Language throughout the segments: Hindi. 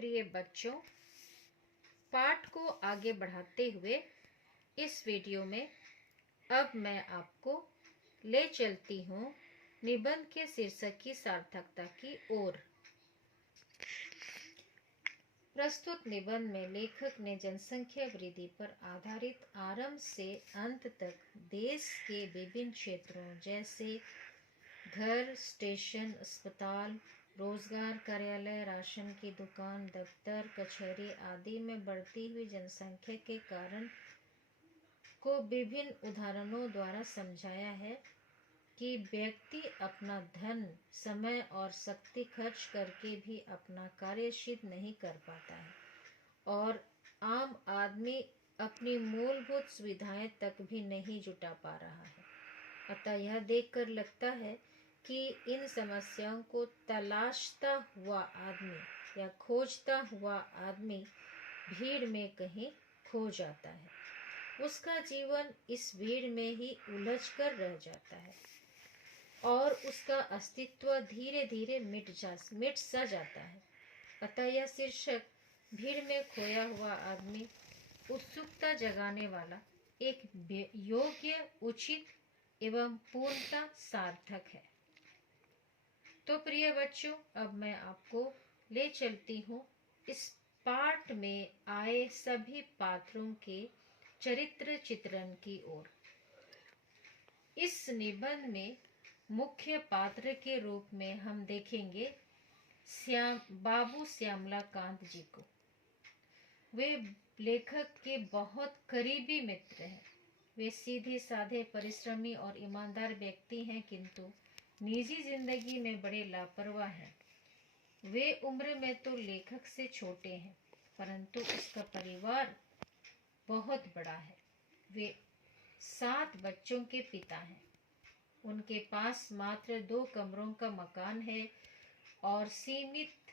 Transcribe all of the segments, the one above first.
प्रिय बच्चों, पाठ को आगे बढ़ाते हुए इस वीडियो में अब मैं आपको ले चलती हूँ निबंध के शीर्षक की सार्थकता की ओर। प्रस्तुत निबंध में लेखक ने जनसंख्या वृद्धि पर आधारित आरंभ से अंत तक देश के विभिन्न क्षेत्रों जैसे घर, स्टेशन, अस्पताल, रोजगार, कार्यालय, राशन की दुकान, दफ्तर, कचहरी आदि में बढ़ती हुई जनसंख्या के कारण को विभिन्न उदाहरणों द्वारा समझाया है कि व्यक्ति अपना धन, समय और शक्ति खर्च करके भी अपना कार्य सिद्ध नहीं कर पाता है और आम आदमी अपनी मूलभूत सुविधाएं तक भी नहीं जुटा पा रहा है। अतः यह देखकर लगता है कि इन समस्याओं को तलाशता हुआ आदमी या खोजता हुआ आदमी भीड़ में कहीं खो जाता है। उसका जीवन इस भीड़ में ही उलझ कर रह जाता है और उसका अस्तित्व धीरे धीरे मिट सा जाता है। अतः यह शीर्षक भीड़ में खोया हुआ आदमी उत्सुकता जगाने वाला, एक योग्य, उचित एवं पूर्णतः सार्थक है। तो प्रिय बच्चों, अब मैं आपको ले चलती हूँ इस पाठ में आए सभी पात्रों के चरित्र चित्रण की ओर। इस निबंध में मुख्य पात्र के रूप में हम देखेंगे बाबू श्यामला कांत जी को। वे लेखक के बहुत करीबी मित्र हैं। वे सीधे साधे, परिश्रमी और ईमानदार व्यक्ति हैं, किंतु निजी जिंदगी में बड़े लापरवाह हैं। वे उम्र में तो लेखक से छोटे हैं, परंतु उसका परिवार बहुत बड़ा है। वे 7 बच्चों के पिता हैं। उनके पास मात्र 2 कमरों का मकान है और सीमित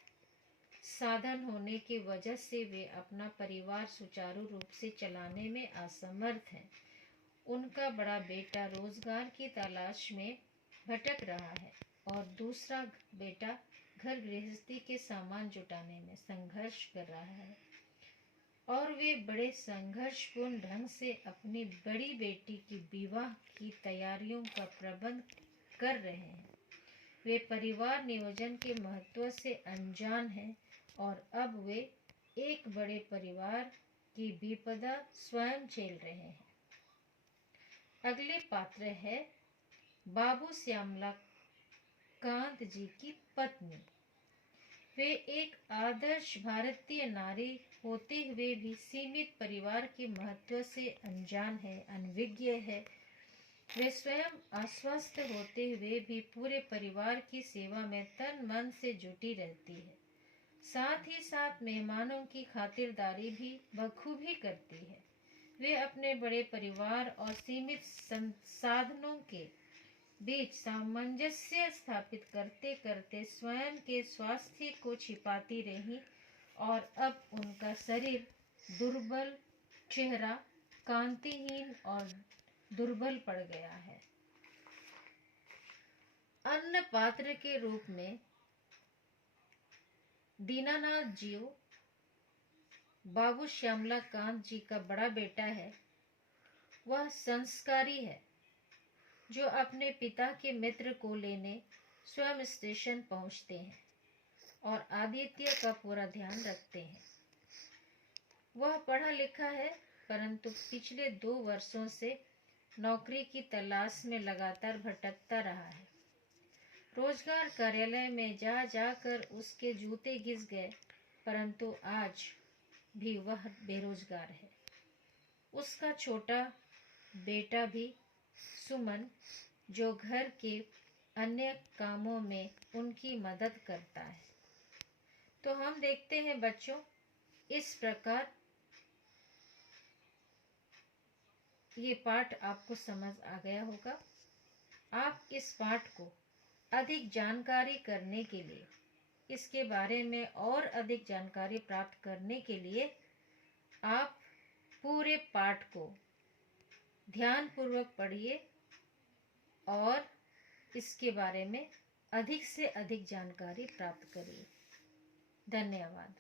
साधन होने की वजह से वे अपना परिवार सुचारू रूप से चलाने में असमर्थ हैं। उनका बड़ा बेटा रोजगार की तलाश में भटक रहा है और दूसरा बेटा घर गृहस्थी के सामान जुटाने में संघर्ष कर रहा है और वे बड़े संघर्षपूर्ण ढंग से अपनी बड़ी बेटी की विवाह की तैयारियों का प्रबंध कर रहे हैं। वे परिवार नियोजन के महत्व से अनजान हैं और अब वे एक बड़े परिवार की विपदा स्वयं झेल रहे हैं। अगले पात्र है बाबू श्यामला कांत जी की पत्नी। वे एक आदर्श भारतीय नारी होते हुए भी सीमित परिवार के महत्व से अनजान है, अनभिज्ञ है। वे स्वयं अस्वस्थ होते हुए भी पूरे परिवार की सेवा में तन मन से जुटी रहती है। साथ ही साथ मेहमानों की खातिरदारी भी बखूबी करती है। वे अपने बड़े परिवार और सीमित संसाधनों के बीच सामंजस्य स्थापित करते करते स्वयं के स्वास्थ्य को छिपाती रही और अब उनका शरीर दुर्बल, चेहरा कांतिहीन और दुर्बल पड़ गया है। अन्य पात्र के रूप में दीनानाथ जी बाबू श्यामला कांत जी का बड़ा बेटा है। वह संस्कारी है जो अपने पिता के मित्र को लेने स्वयं स्टेशन पहुंचते हैं और आदित्य का पूरा ध्यान रखते हैं। वह पढ़ा लिखा है, परंतु पिछले 2 वर्षों से नौकरी की तलाश में लगातार भटकता रहा है। रोजगार कार्यालय में जा जाकर उसके जूते घिस गए, परंतु आज भी वह बेरोजगार है। उसका छोटा बेटा भी सुमन, जो घर के अन्य कामों में उनकी मदद करता है। तो हम देखते हैं बच्चों, इस प्रकार ये पाठ आपको समझ आ गया होगा। आप इस पाठ को अधिक जानकारी करने के लिए, इसके बारे में और अधिक जानकारी प्राप्त करने के लिए आप पूरे पाठ को ध्यानपूर्वक पढ़िए और इसके बारे में अधिक से अधिक जानकारी प्राप्त करिए। धन्यवाद।